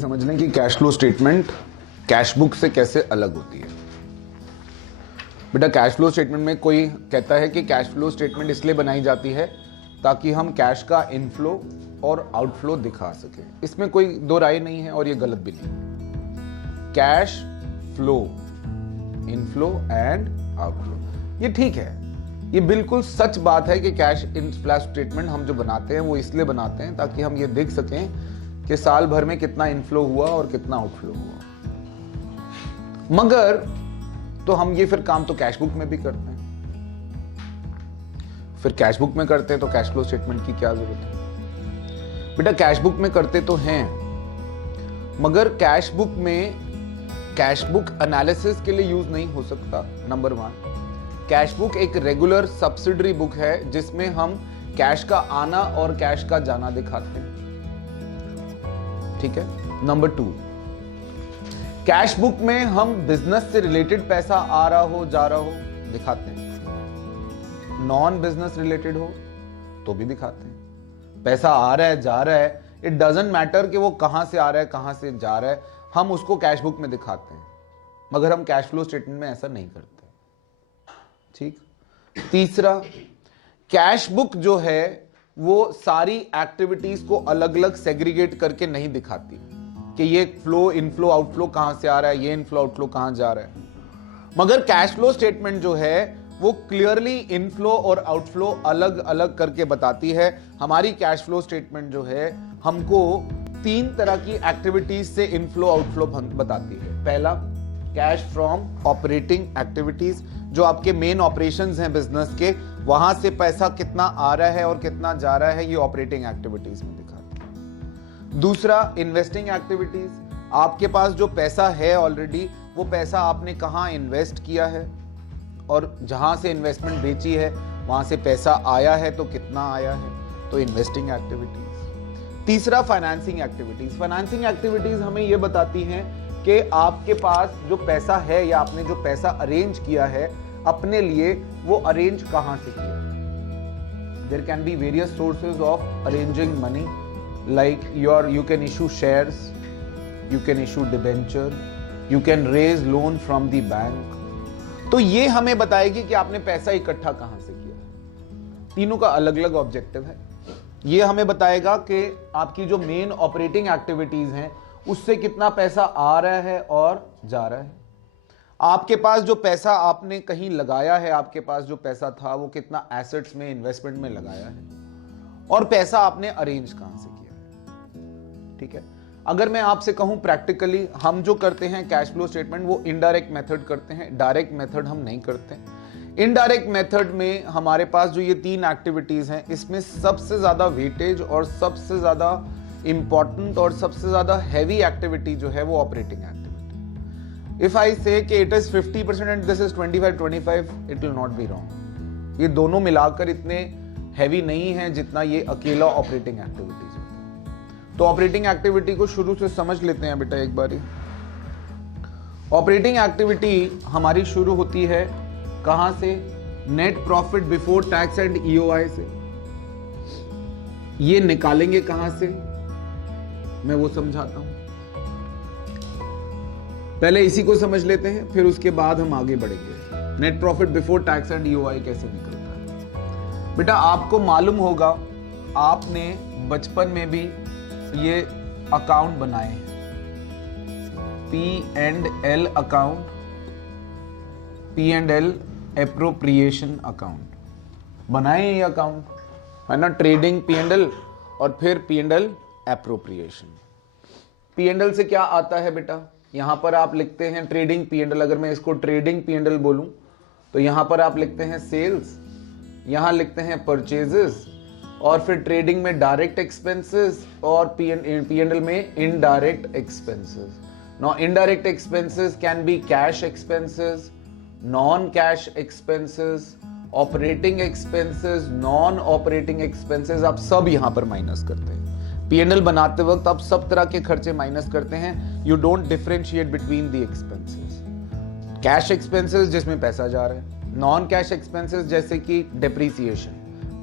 समझ लें कि cash flow statement cash book से कैसे अलग होती है। बेटा कैश फ्लो स्टेटमेंट में कोई कहता है कि कैश फ्लो स्टेटमेंट इसलिए बनाई जाती है ताकि हम कैश का इनफ्लो और आउटफ्लो दिखा सकें। इसमें कोई दो राय नहीं है और ये गलत भी नहीं है। Cash flow, inflow and outflow, ये ठीक है, ये बिल्कुल सच बात है कि कैश इनफ्लो स्टेटमेंट हम जो बनाते हैं वो इसलिए बनाते हैं ताकि हम ये देख सकें कि साल भर में कितना इनफ्लो हुआ और कितना आउटफ्लो हुआ। मगर तो हम ये फिर काम तो कैश बुक में भी करते हैं, फिर कैश बुक में करते हैं तो कैश फ्लो स्टेटमेंट की क्या जरूरत है। बेटा कैश बुक में करते तो हैं, मगर कैश बुक में कैश बुक एनालिसिस के लिए यूज नहीं हो सकता। नंबर 1, कैश बुक एक रेगुलर सब्सिडरी बुक है जिसमें हम कैश का आना और कैश का जाना दिखाते हैं, ठीक है। नंबर 2, कैश बुक में हम बिजनेस से रिलेटेड पैसा आ रहा हो जा रहा हो दिखाते हैं, नॉन बिजनेस रिलेटेड हो तो भी दिखाते हैं। पैसा आ रहा है जा रहा है, इट डजंट मैटर कि वो कहां से आ रहा है कहां से जा रहा है, हम उसको कैश बुक में दिखाते हैं, मगर हम कैश फ्लो स्टेटमेंट में ऐसा नहीं करते, ठीक। तीसरा, कैश बुक जो है वो सारी एक्टिविटीज को अलग अलग सेग्रीगेट करके नहीं दिखाती कि ये फ्लो इनफ्लो आउटफ्लो कहां से आ रहा है, ये इनफ्लो आउटफ्लो कहां जा रहा है। मगर कैश फ्लो स्टेटमेंट जो है वो क्लियरली इनफ्लो और आउटफ्लो अलग अलग करके बताती है। हमारी कैश फ्लो स्टेटमेंट जो है हमको 3 तरह की एक्टिविटीज से इनफ्लो आउटफ्लो बताती है। पहला, कैश फ्रॉम ऑपरेटिंग एक्टिविटीज, जो आपके मेन ऑपरेशंस हैं बिजनेस के, वहां से पैसा कितना आ रहा है और कितना जा रहा है, ये ऑपरेटिंग एक्टिविटीज में दिखाती है। दूसरा, इन्वेस्टिंग एक्टिविटीज, आपके पास जो पैसा है ऑलरेडी वो पैसा आपने कहां इन्वेस्ट किया है और जहां से इन्वेस्टमेंट बेची है वहां से पैसा आया है तो कितना आया है, तो इन्वेस्टिंग एक्टिविटीज। तीसरा, फाइनेंसिंग एक्टिविटीज। फाइनेंसिंग एक्टिविटीज हमें यह बताती हैं कि आपके पास जो पैसा है या आपने जो पैसा अरेंज किया है अपने लिए, वो अरेंज कहां से किया। There can be various sources of arranging money, like you can issue shares, you can issue debenture, you can raise loan from the bank. तो ये हमें बताएगी कि आपने पैसा इकट्ठा कहां से किया है। तीनों का अलग अलग ऑब्जेक्टिव है। ये हमें बताएगा कि आपकी जो मेन ऑपरेटिंग एक्टिविटीज हैं उससे कितना पैसा आ रहा है और जा रहा है। आपके पास जो पैसा आपने कहीं लगाया है, आपके पास जो पैसा था वो कितना एसेट्स में, इन्वेस्टमेंट में लगाया है, और पैसा आपने अरेंज कहां से किया है, ठीक है। अगर मैं आपसे कहूं प्रैक्टिकली, हम जो करते हैं कैश फ्लो स्टेटमेंट वो इनडायरेक्ट मेथड करते हैं, डायरेक्ट मेथड हम नहीं करते। इनडायरेक्ट मेथड में हमारे पास जो ये 3 एक्टिविटीज हैं, इसमें सबसे ज्यादा वेटेज और सबसे ज्यादा इंपॉर्टेंट और सबसे ज्यादा हैवी एक्टिविटी जो है वो ऑपरेटिंग एक्टिविटी। इफ आई से कि it is 50% and this is 25-25, it will not be wrong. ये दोनों मिलाकर इतने हैवी नहीं है जितना ये अकेला ऑपरेटिंग एक्टिविटीज होता है। तो ऑपरेटिंग एक्टिविटी को शुरू से समझ लेते हैं बेटा एक बारी। ऑपरेटिंग एक्टिविटी हमारी शुरू होती है कहां से? Net profit before tax and EOI से। ये निकालेंगे कहां से, मैं वो समझाता हूं। पहले इसी को समझ लेते हैं, फिर उसके बाद हम आगे बढ़ेंगे। Net profit before tax and EOI कैसे निकलता है। बेटा आपको मालूम होगा, आपने बचपन में भी ये अकाउंट बनाए हैं, P&L account, P&L appropriation account बनाए हैं। ये अकाउंट है ना, ट्रेडिंग P&L और फिर P&L एप्रोप्रिएशन। P&L से क्या आता है बेटा, यहां पर आप लिखते हैं ट्रेडिंग P&L। अगर मैं इसको ट्रेडिंग P&L बोलूं तो यहां पर आप लिखते हैं सेल्स, यहां लिखते हैं परचेजेस, और फिर ट्रेडिंग में डायरेक्ट एक्सपेंसेस और P&L में indirect expenses. Now indirect expenses can be cash expenses, non cash expenses, operating expenses, non operating expenses, आप सब यहां पर माइनस करते हैं। P&L बनाते वक्त आप सब तरह के खर्चे माइनस करते हैं। You don't differentiate between the expenses. Cash expenses जिसमें पैसा जा रहा है, नॉन कैश एक्सपेंसेस जैसे कि डेप्रीसिएशन,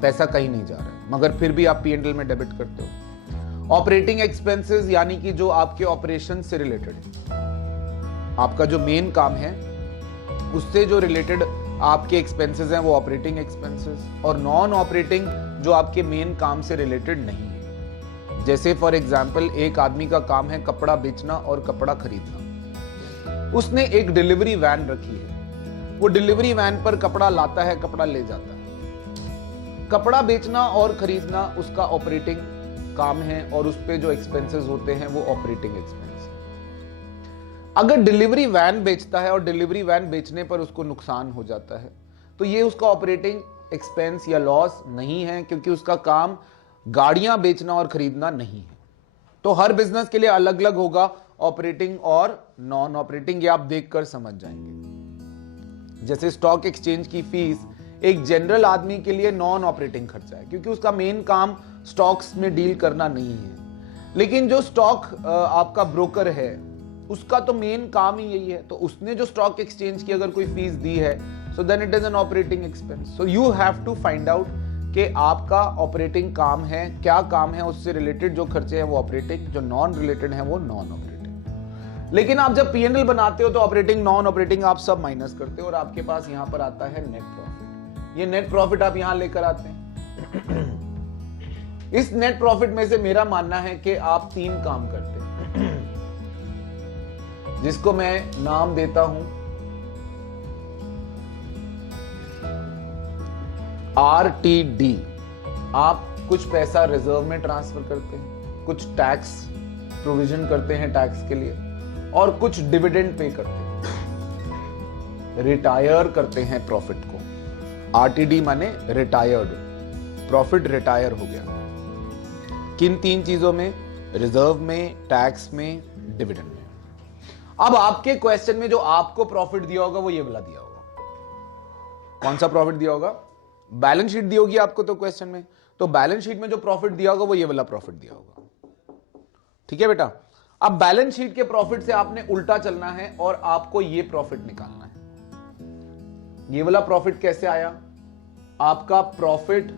पैसा कहीं नहीं जा रहा है मगर फिर भी आप P&L में डेबिट करते हो, ऑपरेटिंग एक्सपेंसेस यानी कि जो आपके ऑपरेशन से रिलेटेड है, आपका जो मेन काम है उससे जो रिलेटेड आपके एक्सपेंसेस हैं वो ऑपरेटिंग एक्सपेंसेस, और नॉन ऑपरेटिंग जो आपके मेन काम से रिलेटेड नहीं है। जैसे फॉर एग्जांपल एक आदमी का काम है कपड़ा बेचना और कपड़ा खरीदना, उसने एक डिलीवरी वैन रखी है, वो डिलीवरी वैन पर कपड़ा लाता है, कपड़ा ले जाता है। कपड़ा बेचना और खरीदना उसका ऑपरेटिंग काम है और उस पे जो एक्सपेंसेस होते हैं वो ऑपरेटिंग एक्सपेंस। अगर डिलीवरी वैन बेचता है और डिलीवरी वैन बेचने पर उसको नुकसान हो जाता है तो ये उसका ऑपरेटिंग एक्सपेंस या लॉस नहीं है, क्योंकि उसका काम गाड़ियां बेचना और खरीदना नहीं है। तो हर बिजनेस के लिए अलग अलग होगा ऑपरेटिंग और नॉन ऑपरेटिंग, ये आप देखकर समझ जाएंगे। जैसे स्टॉक एक्सचेंज की फीस एक जनरल आदमी के लिए नॉन ऑपरेटिंग खर्चा है, क्योंकि उसका मेन काम स्टॉक्स में डील करना नहीं है। लेकिन जो स्टॉक आपका ब्रोकर है उसका तो मेन काम ही यही है, तो उसने जो स्टॉक एक्सचेंज की अगर कोई फीस दी है so then it is an operating expense. So you have to find out कि आपका ऑपरेटिंग काम है, क्या काम है, उससे रिलेटेड जो खर्चे हैं वो ऑपरेटिंग, जो नॉन रिलेटेड है वो नॉन ऑपरेटिंग। लेकिन आप जब पीएनएल बनाते हो तो ऑपरेटिंग नॉन ऑपरेटिंग आप सब माइनस करते हो और आपके पास यहां पर आता है नेट प्रॉफिट। ये नेट प्रॉफिट आप यहां लेकर आते हैं। इस नेट प्रॉफिट में से मेरा मानना है कि आप 3 काम करते हैं, जिसको मैं नाम देता हूं RTD। आप कुछ पैसा रिजर्व में ट्रांसफर करते हैं, कुछ टैक्स प्रोविजन करते हैं टैक्स के लिए, और कुछ डिविडेंड पे करते हैं, रिटायर करते हैं प्रॉफिट को। RTD माने रिटायर्ड, प्रॉफिट रिटायर हो गया। किन 3 चीजों में? रिजर्व में, टैक्स में, डिविडेंड में। अब आपके क्वेश्चन में जो आपको प्रॉफिट दिया होगा वो ये वाला दिया होगा। कौन सा प्रॉफिट दिया होगा? बैलेंस शीट दी होगी आपको तो क्वेश्चन में, तो बैलेंस शीट में जो प्रॉफिट दिया होगा वो ये वाला प्रॉफिट दिया होगा। ठीक है बेटा। अब बैलेंस शीट के प्रॉफिट से आपने उल्टा चलना है और आपको ये प्रॉफिट निकालना है। ये वाला प्रॉफिट कैसे आया? आपका profit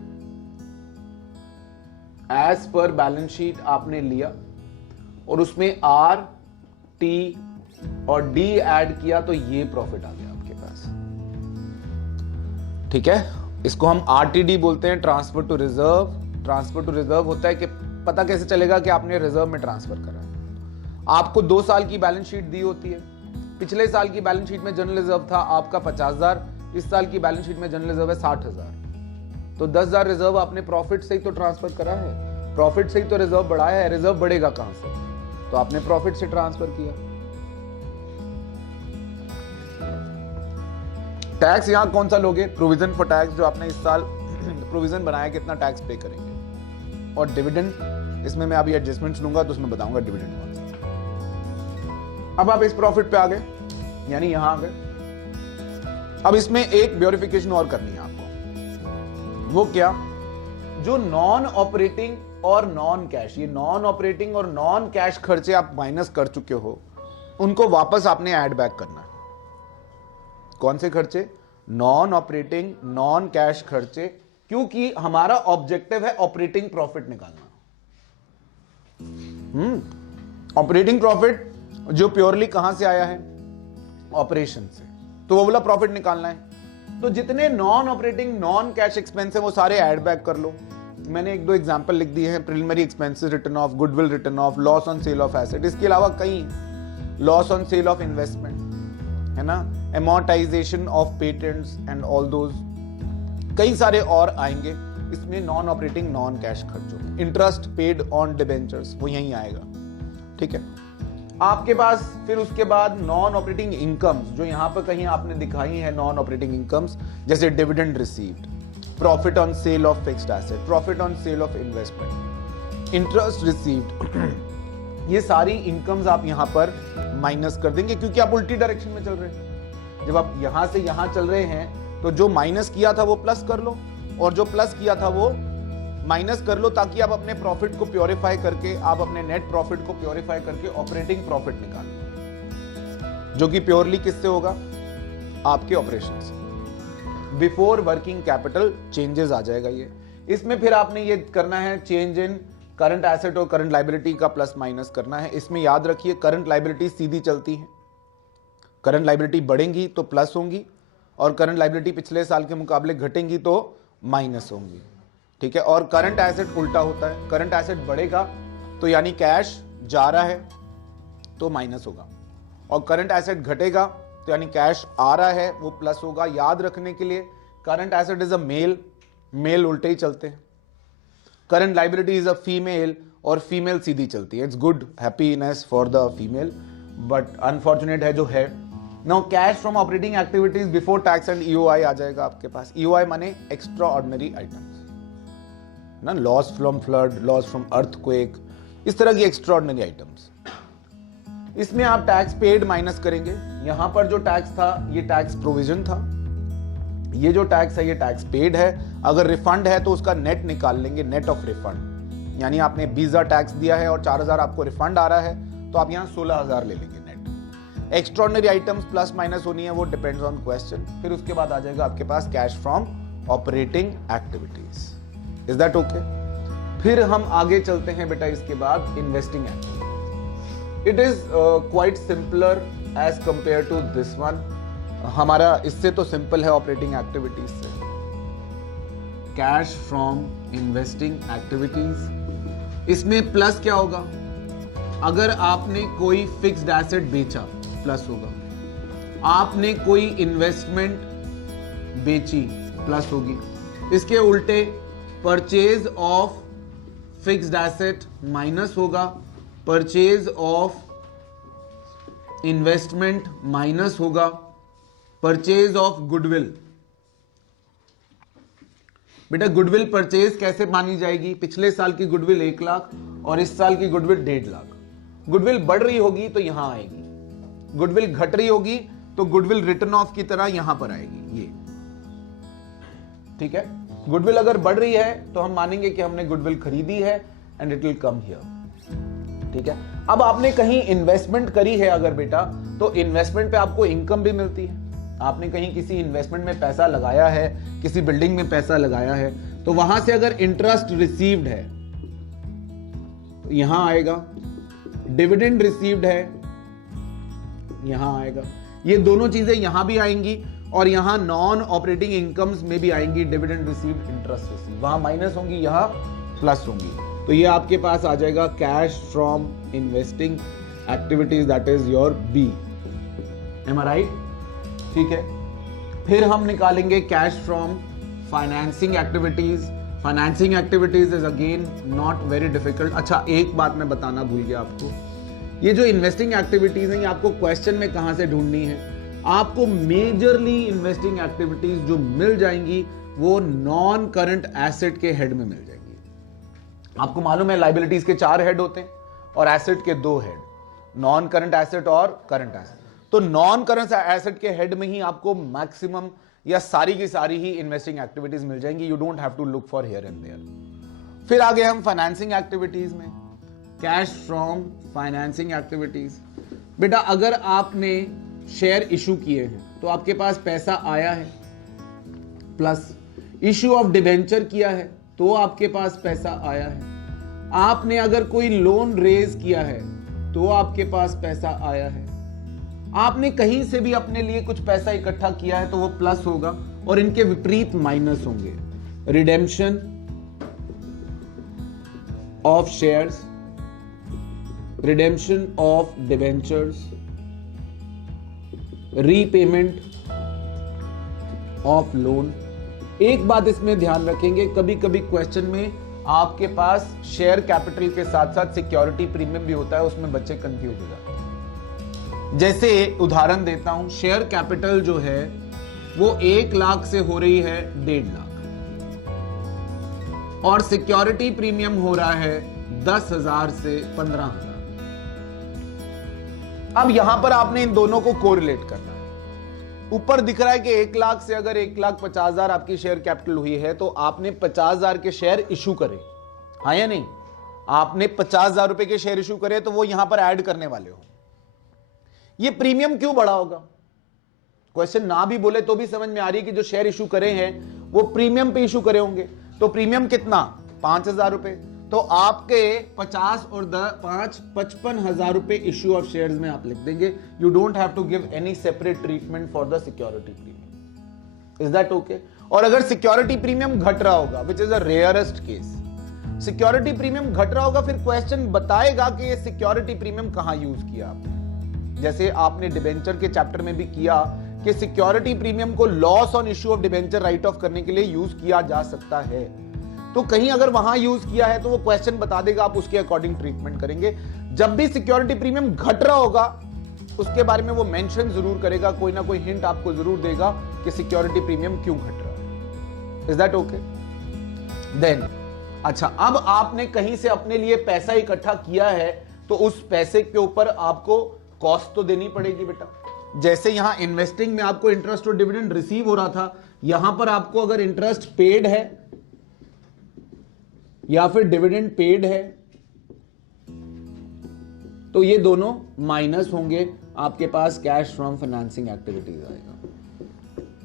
as per balance sheet आपने लिया और उसमें R, T और D ऐड किया तो ये प्रॉफिट आ गया आपके पास। ठीक है, इसको हम RTD बोलते हैं, transfer to reserve. Transfer to reserve होता है कि पता कैसे चलेगा कि आपने रिजर्व में ट्रांसफर करा है। आपको 2 साल की बैलेंस शीट दी होती है, पिछले साल की बैलेंस शीट में जनरल रिजर्व था आपका 50,000, इस साल की बैलेंस शीट में जनरल रिजर्व है 60,000, तो 10,000 रिजर्व आपने प्रॉफिट से ही तो ट्रांसफर करा है, प्रॉफिट से ही तो रिजर्व बढ़ाया है। रिजर्व बढ़ेगा कहां से? तो आपने प्रॉफिट से ट्रांसफर किया। टैक्स यहां कौन सा लोगे? प्रोविजन फॉर टैक्स, जो आपने इस साल प्रोविजन बनाया कितना टैक्स पे करेंगे। और डिविडेंड, इसमें मैं अभी एडजस्टमेंट्स लूंगा तो उसमें बताऊंगा डिविडेंड कौन सा। अब आप इस प्रॉफिट पे आ गए, यानी यहां आ गए। अब इसमें एक ब्यूरिफिकेशन और करनी है आपको। वो क्या? जो नॉन ऑपरेटिंग और नॉन कैश, ये नॉन ऑपरेटिंग और नॉन कैश खर्चे आप माइनस कर चुके हो, उनको वापस आपने ऐड बैक करना है। कौन से खर्चे? नॉन ऑपरेटिंग नॉन कैश खर्चे, क्योंकि हमारा ऑब्जेक्टिव है ऑपरेटिंग प्रॉफिट निकालना। ऑपरेटिंग प्रॉफिट जो प्योरली कहां से आया है? ऑपरेशन से, तो वो वाला प्रॉफिट निकालना है। तो जितने non operating non cash expense है वो सारे ऐड बैक कर लो। मैंने 1-2 एग्जांपल लिख दिए हैं। Preliminary expenses return of, goodwill return of, loss on sale of asset, इसके अलावा कई, loss on sale of investment, है ना, amortisation of patents and all those, कई सारे और आएंगे इसमें नॉन ऑपरेटिंग नॉन कैश खर्चों। इंटरेस्ट पेड ऑन डिबेंचर्स वो यहीं आएगा। ठीक है, आपके पास फिर उसके बाद नॉन ऑपरेटिंग इनकम्स, जो यहां पर कहीं आपने दिखाई है नॉन ऑपरेटिंग इनकम्स, जैसे dividend received, profit on sale of fixed asset, profit on sale of investment, interest received, ये सारी इनकम्स आप यहां पर माइनस कर देंगे, क्योंकि आप उल्टी डायरेक्शन में चल रहे हैं। जब आप यहां से यहां चल रहे हैं तो जो माइनस किया था वो प्लस कर लो, और जो प्लस किया था वो माइनस कर लो, ताकि आप अपने प्रॉफिट को प्योरीफाई करके, आप अपने नेट प्रॉफिट को प्योरीफाई करके ऑपरेटिंग प्रॉफिट निकालो, जो कि प्योरली किससे होगा? आपके ऑपरेशन से। बिफोर वर्किंग कैपिटल चेंजेस आ जाएगा ये। इसमें फिर आपने ये करना है चेंज इन करंट एसेट और करंट लाइबिलिटी का प्लस माइनस करना है। इसमें याद रखिए करंट लाइबिलिटी सीधी चलती है, करंट लाइबिलिटी बढ़ेंगी तो प्लस होंगी और करंट लाइबिलिटी पिछले साल के मुकाबले घटेंगी तो माइनस होंगी, ठीक है। और करंट एसेट उल्टा होता है, करंट एसेट बढ़ेगा तो यानी कैश जा रहा है तो माइनस होगा, और करंट एसेट घटेगा तो यानी कैश आ रहा है वो प्लस होगा। याद रखने के लिए current asset is a male उल्टे ही चलते हैं, current liability is a female और फीमेल सीधी चलती है। It's good, happiness for the female, but unfortunate है जो है। Now cash from operating activities before tax and EOI आ जाएगा आपके पास। ईओआई माने एक्स्ट्रा ऑर्डिनरी आइटम्स ना, loss from flood, loss from earthquake, इस तरह की एक्स्ट्रा ऑर्डिनरी आइटम्स। इसमें आप टैक्स पेड माइनस करेंगे। यहां पर जो टैक्स था ये टैक्स प्रोविजन था, ये जो टैक्स है ये टैक्स पेड है। अगर रिफंड है तो उसका नेट निकाल लेंगे, नेट ऑफ रिफंड, यानी आपने 20,000 टैक्स दिया है और 4,000 आपको रिफंड आ रहा है तो आप यहां 16,000 ले लेंगे net. Extraordinary items plus minus होनी है, वो डिपेंड्स ऑन क्वेश्चन। फिर उसके बाद आ जाएगा आपके पास cash from operating activities. Is that okay? फिर हम आगे चलते हैं बेटा इसके बाद investing activities. It is quite simpler as compare to this one. हमारा इससे तो सिंपल है ऑपरेटिंग एक्टिविटीज से। कैश फ्रॉम इन्वेस्टिंग एक्टिविटीज, इसमें प्लस क्या होगा? अगर आपने कोई फिक्स्ड एसेट बेचा प्लस होगा, आपने कोई इन्वेस्टमेंट बेची प्लस होगी। इसके उल्टे purchase of fixed asset minus होगा, परचेज ऑफ इन्वेस्टमेंट माइनस होगा, परचेज ऑफ गुडविल। बेटा गुडविल परचेज कैसे मानी जाएगी? पिछले साल की गुडविल 1 लाख और इस साल की गुडविल 1.5 लाख। गुडविल बढ़ रही होगी तो यहां आएगी, गुडविल घट रही होगी तो गुडविल रिटर्न ऑफ की तरह यहां पर आएगी, ये ठीक है। गुडविल अगर बढ़ रही है तो हम मानेंगे कि हमने गुडविल खरीदी है and it will come here, ठीक है। अब आपने कहीं इन्वेस्टमेंट करी है अगर बेटा, तो इन्वेस्टमेंट पे आपको इनकम भी मिलती है। आपने कहीं किसी इन्वेस्टमेंट में पैसा लगाया है, किसी बिल्डिंग में पैसा लगाया है, तो वहां से अगर इंटरेस्ट रिसीव्ड है तो यहां आएगा, डिविडेंड रिसीव्ड है यहां आएगा। ये दोनों चीजें यहां भी आएंगी और यहां नॉन ऑपरेटिंग इनकम्स में भी आएंगी, डिविडेंड रिसीव्ड, इंटरेस्ट रिसीव्ड, वहां माइनस होंगी, यहां प्लस होंगी। तो ये आपके पास आ जाएगा cash from investing activities, that is your B. Am I right? ठीक है। फिर हम निकालेंगे cash from financing activities. Financing activities is again not very difficult. अच्छा एक बात मैं बताना भूल गया आपको, ये जो इन्वेस्टिंग एक्टिविटीज हैं ये आपको क्वेश्चन में कहां से ढूंढनी है? आपको मेजरली इन्वेस्टिंग एक्टिविटीज जो मिल जाएंगी वो नॉन करंट एसेट के हेड में मिल जाएंगी। आपको मालूम है लाइबिलिटीज के 4 हेड होते हैं और एसेट के 2 हेड, नॉन करंट एसेट और करंट एसेट। तो नॉन करंट एसेट के हेड में ही आपको मैक्सिमम या सारी की सारी ही इन्वेस्टिंग एक्टिविटीज मिल जाएंगी। You don't have to look for here and there. फिर आगे हम फाइनेंसिंग एक्टिविटीज में, कैश फ्रॉम फाइनेंसिंग एक्टिविटीज। बेटा अगर आपने शेयर इशू किए हैं तो आपके पास पैसा आया है, प्लस इशू ऑफ डिबेंचर किया है तो आपके पास पैसा आया है। आपने अगर कोई लोन रेज किया है तो आपके पास पैसा आया है। आपने कहीं से भी अपने लिए कुछ पैसा इकट्ठा किया है तो वो प्लस होगा और इनके विपरीत माइनस होंगे। Redemption of shares, redemption of debentures, repayment of loan. एक बात इसमें ध्यान रखेंगे, कभी कभी क्वेश्चन में आपके पास शेयर कैपिटल के साथ साथ सिक्योरिटी प्रीमियम भी होता है, उसमें बच्चे कंफ्यूज हो जाते हैं। जैसे उदाहरण देता हूं, शेयर कैपिटल जो है वो 1 लाख से हो रही है 1.5 लाख और सिक्योरिटी प्रीमियम हो रहा है 10,000 से 15,000। अब यहां पर आपने इन दोनों को कोरिलेट करना है। ऊपर दिख रहा है कि 1 लाख से अगर 1,50,000 आपकी शेयर कैपिटल हुई है तो आपने 50,000 के शेयर इशू करे, हाँ या नहीं? आपने 50,000 रुपए के शेयर इशू करे तो वो यहां पर ऐड करने वाले हो। ये प्रीमियम क्यों बढ़ा होगा? क्वेश्चन ना भी बोले तो भी समझ में आ रही है कि जो शेयर इशू करे हैं वो प्रीमियम पे इशू करे होंगे। तो प्रीमियम कितना? 5,000 रुपए। तो आपके 50 और 5 55,000 रुपए इश्यू ऑफ शेयर्स में आप लिख देंगे. You don't have to give any separate treatment for the security premium. Is that okay? और अगर सिक्योरिटी प्रीमियम घट रहा होगा, which is a rarest case, security premium घट रहा होगा, फिर क्वेश्चन बताएगा कि ये सिक्योरिटी प्रीमियम कहां यूज किया आपने. जैसे आपने डिबेंचर के चैप्टर में भी किया कि सिक्योरिटी प्रीमियम को loss on issue of debenture right of करने के लिए यूज किया जा सकता है. तो कहीं अगर वहां यूज किया है तो वो क्वेश्चन बता देगा, आप उसके अकॉर्डिंग ट्रीटमेंट करेंगे. जब भी सिक्योरिटी प्रीमियम घट रहा होगा उसके बारे में वो मेंशन जरूर करेगा, कोई ना कोई हिंट आपको जरूर देगा कि सिक्योरिटी प्रीमियम क्यों घट रहा है. Is that okay? देन अच्छा, अब आपने कहीं से अपने लिए पैसा इकट्ठा किया है तो उस पैसे के ऊपर आपको कॉस्ट तो देनी पड़ेगी बेटा. जैसे यहां इन्वेस्टिंग में आपको इंटरेस्ट और डिविडेंड रिसीव हो रहा था, यहां पर आपको अगर इंटरेस्ट पेड है या फिर डिविडेंड पेड है तो ये दोनों माइनस होंगे, आपके पास कैश फ्रॉम फाइनेंसिंग एक्टिविटीज आएगा.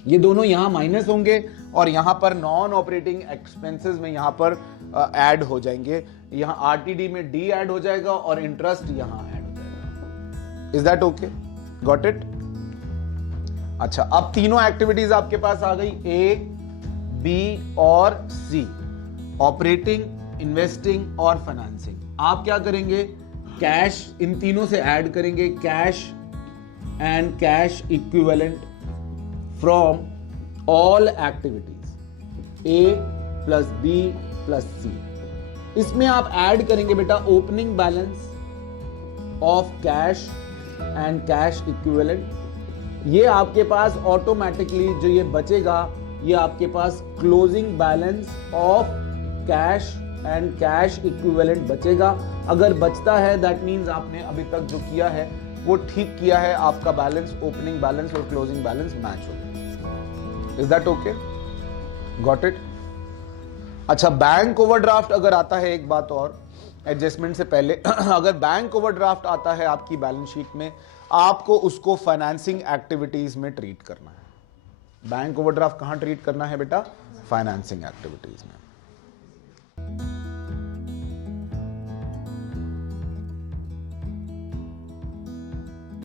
ये दोनों यहां माइनस होंगे और यहां पर नॉन ऑपरेटिंग एक्सपेंसेस में यहां पर ऐड हो जाएंगे. यहां आरटीडी में डी ऐड हो जाएगा और इंटरेस्ट यहां ऐड हो जाएगा. Is that okay? Got it? अच्छा, अब तीनों एक्टिविटीज आपके पास आ गई, ए, बी और सी, ऑपरेटिंग, इन्वेस्टिंग और फाइनेंसिंग. आप क्या करेंगे? कैश इन तीनों से ऐड करेंगे, cash and cash equivalent from all activities, A plus B plus C. इसमें आप ऐड करेंगे बेटा opening balance of cash and cash equivalent. ये आपके पास ऑटोमेटिकली जो ये बचेगा ये आपके पास closing balance of cash and cash equivalent बचेगा. अगर बचता है दैट मींस आपने अभी तक जो किया है वो ठीक किया है, आपका बैलेंस, ओपनिंग बैलेंस और क्लोजिंग बैलेंस मैच हो गया. Is that okay? Got it? अच्छा, बैंक ओवरड्राफ्ट अगर आता है, एक बात और एडजस्टमेंट से पहले अगर बैंक ओवरड्राफ्ट आता है आपकी बैलेंस शीट में, आपको उसको फाइनेंसिंग एक्टिविटीज में ट्रीट करना है. बैंक ओवरड्राफ्ट कहां ट्रीट करना है बेटा? फाइनेंसिंग एक्टिविटीज में.